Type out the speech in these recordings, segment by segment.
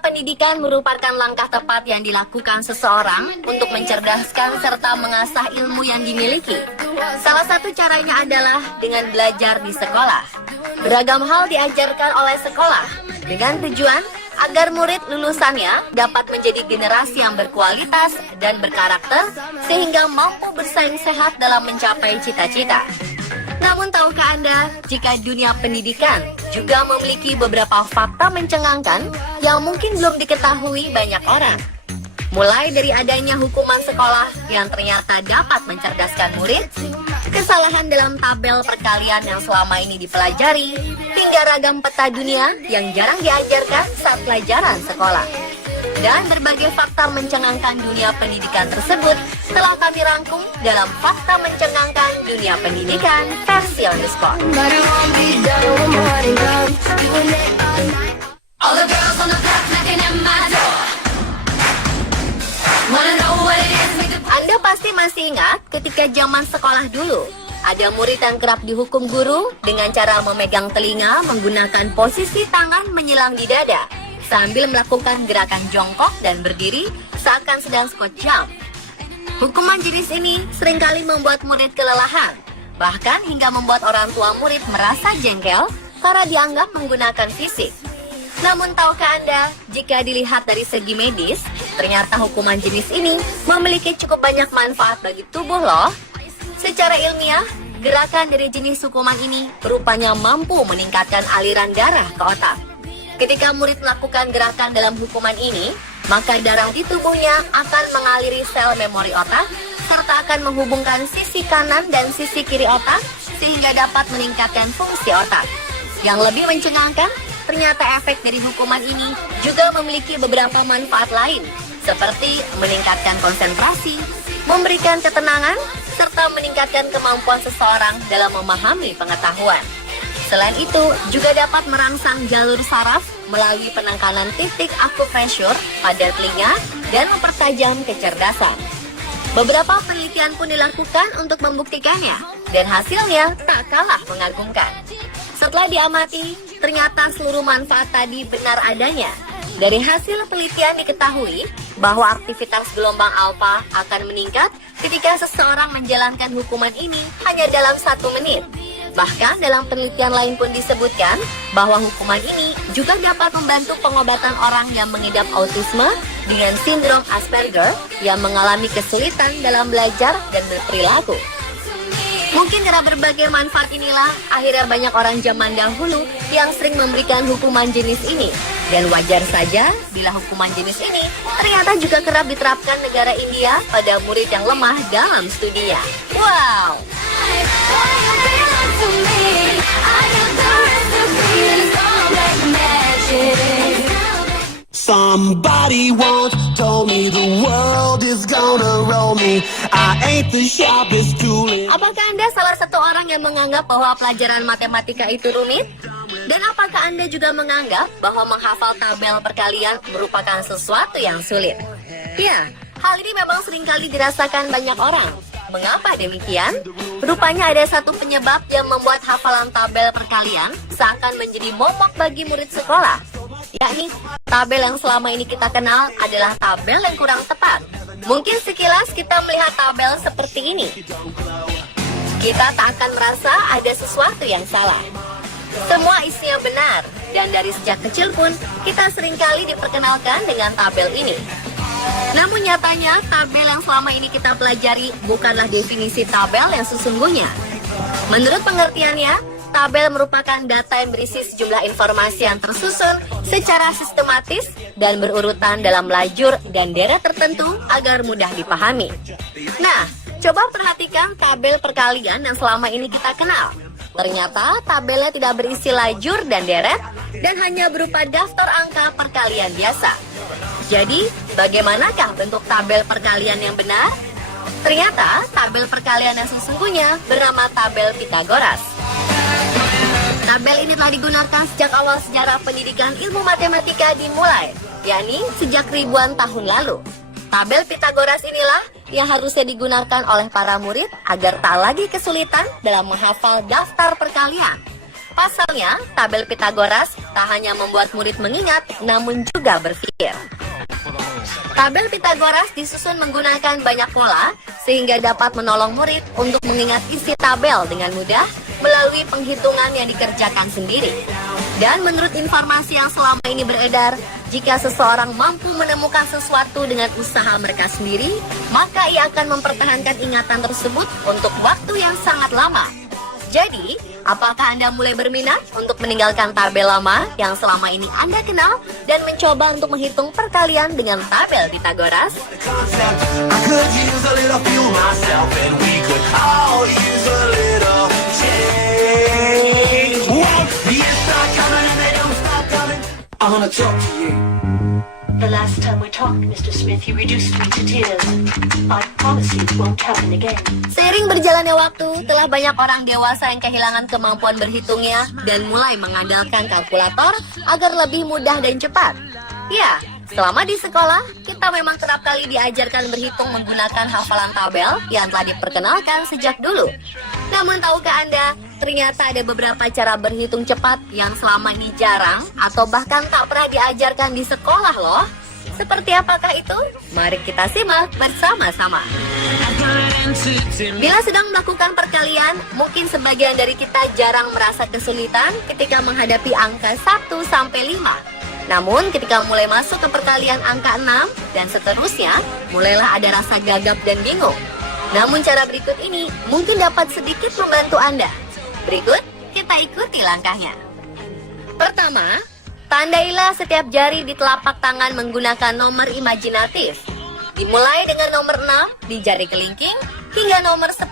pendidikan merupakan langkah tepat yang dilakukan seseorang untuk mencerdaskan serta mengasah ilmu yang dimiliki. Salah satu caranya adalah dengan belajar di sekolah. Beragam hal diajarkan oleh sekolah dengan tujuan agar murid lulusannya dapat menjadi generasi yang berkualitas dan berkarakter sehingga mampu bersaing sehat dalam mencapai cita-cita. Namun tahukah Anda jika dunia pendidikan juga memiliki beberapa fakta mencengangkan yang mungkin belum diketahui banyak orang? Mulai dari adanya hukuman sekolah yang ternyata dapat mencerdaskan murid, kesalahan dalam tabel perkalian yang selama ini dipelajari, hingga ragam peta dunia yang jarang diajarkan saat pelajaran sekolah. Dan berbagai fakta mencengangkan dunia pendidikan tersebut telah kami rangkum dalam Fakta Mencengangkan Dunia Pendidikan versi on the spot. Anda pasti masih ingat ketika zaman sekolah dulu, ada murid yang kerap dihukum guru dengan cara memegang telinga menggunakan posisi tangan menyilang di dada, sambil melakukan gerakan jongkok dan berdiri seakan sedang squat jump. Hukuman jenis ini seringkali membuat murid kelelahan, bahkan hingga membuat orang tua murid merasa jengkel karena dianggap menggunakan fisik. Namun tahukah Anda, jika dilihat dari segi medis, ternyata hukuman jenis ini memiliki cukup banyak manfaat bagi tubuh loh. Secara ilmiah, gerakan dari jenis hukuman ini rupanya mampu meningkatkan aliran darah ke otak. Ketika murid melakukan gerakan dalam hukuman ini, maka darah di tubuhnya akan mengaliri sel memori otak, serta akan menghubungkan sisi kanan dan sisi kiri otak, sehingga dapat meningkatkan fungsi otak. Yang lebih mencengangkan, ternyata efek dari hukuman ini juga memiliki beberapa manfaat lain, seperti meningkatkan konsentrasi, memberikan ketenangan, serta meningkatkan kemampuan seseorang dalam memahami pengetahuan. Selain itu, juga dapat merangsang jalur saraf melalui penekanan titik akupressure pada telinga dan mempertajam kecerdasan. Beberapa penelitian pun dilakukan untuk membuktikannya, dan hasilnya tak kalah mengagumkan. Setelah diamati, ternyata seluruh manfaat tadi benar adanya. Dari hasil penelitian diketahui bahwa aktivitas gelombang alfa akan meningkat ketika seseorang menjalankan hukuman ini hanya dalam 1 menit. Bahkan dalam penelitian lain pun disebutkan bahwa hukuman ini juga dapat membantu pengobatan orang yang mengidap autisme dengan sindrom Asperger yang mengalami kesulitan dalam belajar dan berperilaku. Mungkin karena berbagai manfaat inilah akhirnya banyak orang zaman dahulu yang sering memberikan hukuman jenis ini. Dan wajar saja bila hukuman jenis ini ternyata juga kerap diterapkan negara India pada murid yang lemah dalam studinya. Wow! Somebody once told me the world is gonna roll me. I ain't the sharpest tool. Apakah Anda salah satu orang yang menganggap bahwa pelajaran matematika itu rumit? Dan apakah Anda juga menganggap bahwa menghafal tabel perkalian merupakan sesuatu yang sulit? Ya, hal ini memang seringkali dirasakan banyak orang. Mengapa demikian? Rupanya ada satu penyebab yang membuat hafalan tabel perkalian seakan menjadi momok bagi murid sekolah, yakni tabel yang selama ini kita kenal adalah tabel yang kurang tepat. Mungkin sekilas kita melihat tabel seperti ini, kita tak akan merasa ada sesuatu yang salah. Semua isinya benar, dan dari sejak kecil pun kita seringkali diperkenalkan dengan tabel ini. Namun nyatanya, tabel yang selama ini kita pelajari bukanlah definisi tabel yang sesungguhnya. Menurut pengertiannya, tabel merupakan data yang berisi sejumlah informasi yang tersusun secara sistematis dan berurutan dalam lajur dan deret tertentu agar mudah dipahami. Nah, coba perhatikan tabel perkalian yang selama ini kita kenal. Ternyata tabelnya tidak berisi lajur dan deret dan hanya berupa daftar angka perkalian biasa. Jadi, bagaimanakah bentuk tabel perkalian yang benar? Ternyata, tabel perkalian yang sesungguhnya bernama tabel Pitagoras. Tabel ini telah digunakan sejak awal sejarah pendidikan ilmu matematika dimulai, yakni sejak ribuan tahun lalu. Tabel Pitagoras inilah yang harusnya digunakan oleh para murid agar tak lagi kesulitan dalam menghafal daftar perkalian. Pasalnya, tabel Pitagoras tak hanya membuat murid mengingat, namun juga berpikir. Tabel Pitagoras disusun menggunakan banyak pola, sehingga dapat menolong murid untuk mengingat isi tabel dengan mudah melalui penghitungan yang dikerjakan sendiri. Dan menurut informasi yang selama ini beredar, jika seseorang mampu menemukan sesuatu dengan usaha mereka sendiri, maka ia akan mempertahankan ingatan tersebut untuk waktu yang sangat lama. Jadi, apakah Anda mulai berminat untuk meninggalkan tabel lama yang selama ini Anda kenal dan mencoba untuk menghitung perkalian dengan tabel Pitagoras? I could use a little fuel myself, and we could all use a little change. Whoa, the years start coming and they don't stop coming. I wanna talk to you. The last time we talked, Mr. Smith, you reduced me to tears. I promise you it won't happen again. Seiring berjalannya waktu, telah banyak orang dewasa yang kehilangan kemampuan berhitungnya dan mulai mengandalkan kalkulator agar lebih mudah dan cepat. Ya, selama di sekolah, kita memang kerap kali diajarkan berhitung menggunakan hafalan tabel yang telah diperkenalkan sejak dulu. Namun tahukah Anda, ternyata ada beberapa cara berhitung cepat yang selama ini jarang atau bahkan tak pernah diajarkan di sekolah loh. Seperti apakah itu? Mari kita simak bersama-sama. Bila sedang melakukan perkalian, mungkin sebagian dari kita jarang merasa kesulitan ketika menghadapi angka 1 sampai 5. Namun ketika mulai masuk ke perkalian angka 6 dan seterusnya, mulailah ada rasa gagap dan bingung. Namun cara berikut ini mungkin dapat sedikit membantu Anda. Berikut, kita ikuti langkahnya. Pertama, tandailah setiap jari di telapak tangan menggunakan nomor imajinatif. Dimulai dengan nomor 6 di jari kelingking hingga nomor 10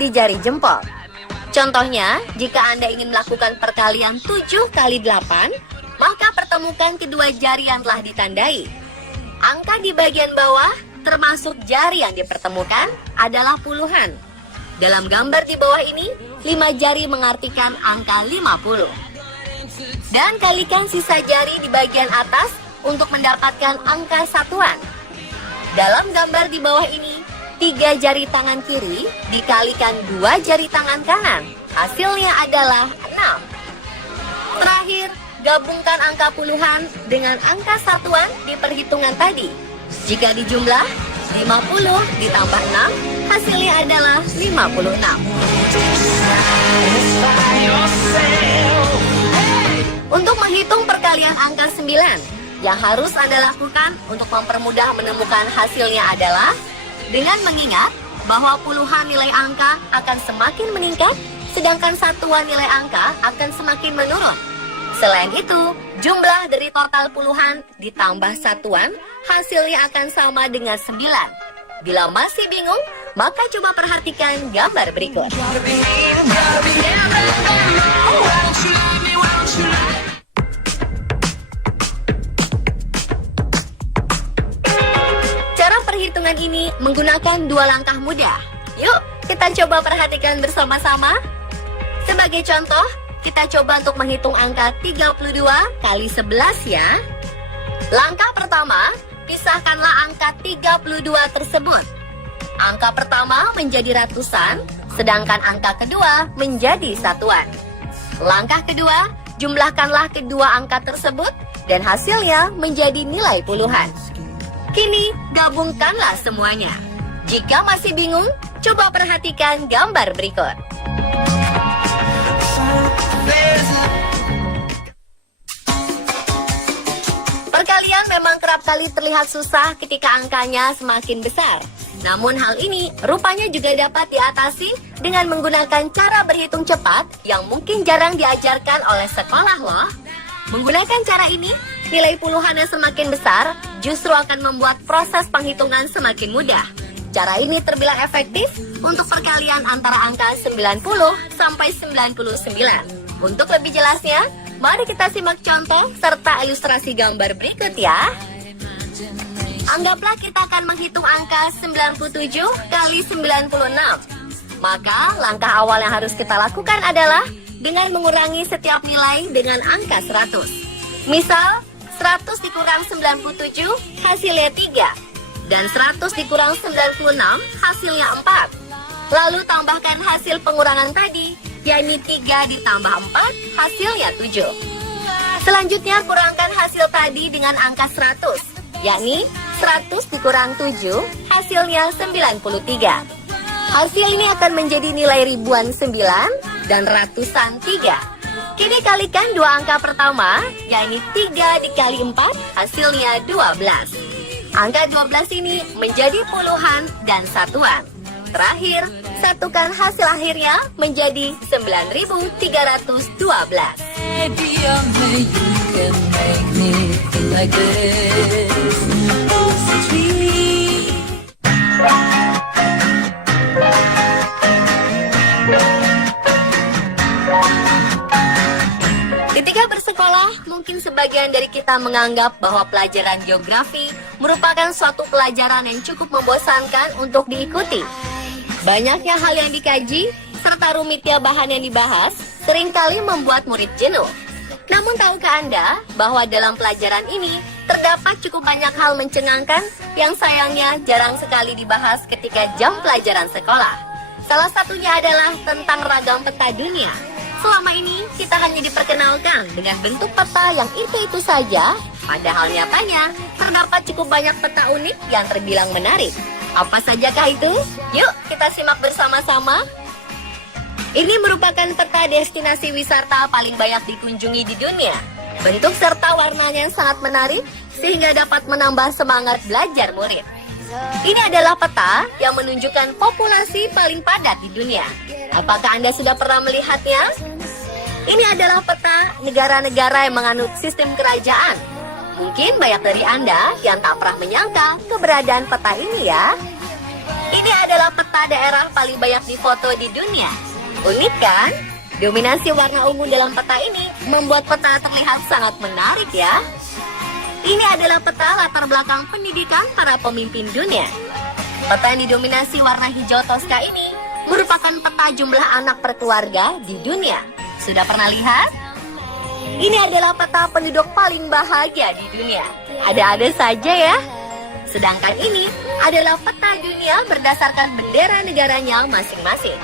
di jari jempol. Contohnya, jika Anda ingin melakukan perkalian 7 kali 8, maka pertemukan kedua jari yang telah ditandai. Angka di bagian bawah, termasuk jari yang dipertemukan, adalah puluhan. Dalam gambar di bawah ini, 5 jari mengartikan angka 50. Dan kalikan sisa jari di bagian atas untuk mendapatkan angka satuan. Dalam gambar di bawah ini, 3 jari tangan kiri dikalikan 2 jari tangan kanan. Hasilnya adalah 6. Terakhir, gabungkan angka puluhan dengan angka satuan di perhitungan tadi. Jika dijumlah, 50 ditambah 6, hasilnya adalah 56. Untuk menghitung perkalian angka 9, yang harus Anda lakukan untuk mempermudah menemukan hasilnya adalah dengan mengingat bahwa puluhan nilai angka akan semakin meningkat, sedangkan satuan nilai angka akan semakin menurun. Selain itu, jumlah dari total puluhan ditambah satuan, hasilnya akan sama dengan 9. Bila masih bingung, maka coba perhatikan gambar berikut. Cara perhitungan ini menggunakan 2 langkah mudah. Yuk, kita coba perhatikan bersama-sama. Sebagai contoh, kita coba untuk menghitung angka 32 kali 11 ya. Langkah pertama, pisahkanlah angka 32 tersebut. Angka pertama menjadi ratusan, sedangkan angka kedua menjadi satuan. Langkah kedua, jumlahkanlah kedua angka tersebut dan hasilnya menjadi nilai puluhan. Kini, gabungkanlah semuanya. Jika masih bingung, coba perhatikan gambar berikut. Perkalian memang kerap kali terlihat susah ketika angkanya semakin besar. Namun hal ini rupanya juga dapat diatasi dengan menggunakan cara berhitung cepat yang mungkin jarang diajarkan oleh sekolah loh. Menggunakan cara ini, nilai puluhan yang semakin besar justru akan membuat proses penghitungan semakin mudah. Cara ini terbilang efektif untuk perkalian antara angka 90 sampai 99. Untuk lebih jelasnya, mari kita simak contoh serta ilustrasi gambar berikut ya. Anggaplah kita akan menghitung angka 97 kali 96. Maka langkah awal yang harus kita lakukan adalah dengan mengurangi setiap nilai dengan angka 100. Misal, 100 dikurang 97 hasilnya 3. Dan 100 dikurang 96 hasilnya 4. Lalu tambahkan hasil pengurangan tadi, yakni 3 ditambah 4 hasilnya 7. Selanjutnya kurangkan hasil tadi dengan angka 100, yakni 100 dikurang 7, hasilnya 93. Hasil ini akan menjadi nilai ribuan 9 dan ratusan 3. Kini kalikan dua angka pertama, yakni 3 dikali 4, hasilnya 12. Angka 12 ini menjadi puluhan dan satuan. Terakhir, satukan hasil akhirnya menjadi 9.312. Maybe only you can make me feel like this. Oh, sweet. Ketika bersekolah, mungkin sebagian dari kita menganggap bahwa pelajaran geografi merupakan suatu pelajaran yang cukup membosankan untuk diikuti. Banyaknya hal yang dikaji, serta rumitnya bahan yang dibahas, seringkali membuat murid jenuh. Namun tahukah Anda bahwa dalam pelajaran ini terdapat cukup banyak hal mencengangkan yang sayangnya jarang sekali dibahas ketika jam pelajaran sekolah. Salah satunya adalah tentang ragam peta dunia. Selama ini kita hanya diperkenalkan dengan bentuk peta yang itu-itu saja, padahal nyatanya terdapat cukup banyak peta unik yang terbilang menarik. Apa sajakah itu? Yuk kita simak bersama-sama. Ini merupakan peta destinasi wisata paling banyak dikunjungi di dunia. Bentuk serta warnanya sangat menarik sehingga dapat menambah semangat belajar murid. Ini adalah peta yang menunjukkan populasi paling padat di dunia. Apakah Anda sudah pernah melihatnya? Ini adalah peta negara-negara yang menganut sistem kerajaan. Mungkin banyak dari Anda yang tak pernah menyangka keberadaan peta ini ya. Ini adalah peta daerah paling banyak difoto di dunia. Unik kan? Dominasi warna ungu dalam peta ini membuat peta terlihat sangat menarik ya. Ini adalah peta latar belakang pendidikan para pemimpin dunia. Peta yang didominasi warna hijau toska ini merupakan peta jumlah anak per keluarga di dunia. Sudah pernah lihat? Ini adalah peta penduduk paling bahagia di dunia. Ada-ada saja ya. Sedangkan ini adalah peta dunia berdasarkan bendera negaranya masing-masing.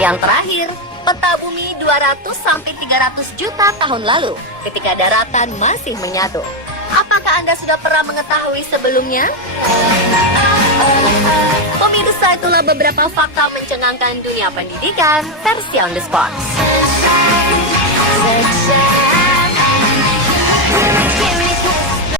Yang terakhir, peta bumi 200-300 juta tahun lalu ketika daratan masih menyatu. Apakah Anda sudah pernah mengetahui sebelumnya? Pemirsa, itulah beberapa fakta mencengangkan dunia pendidikan versi on the spot.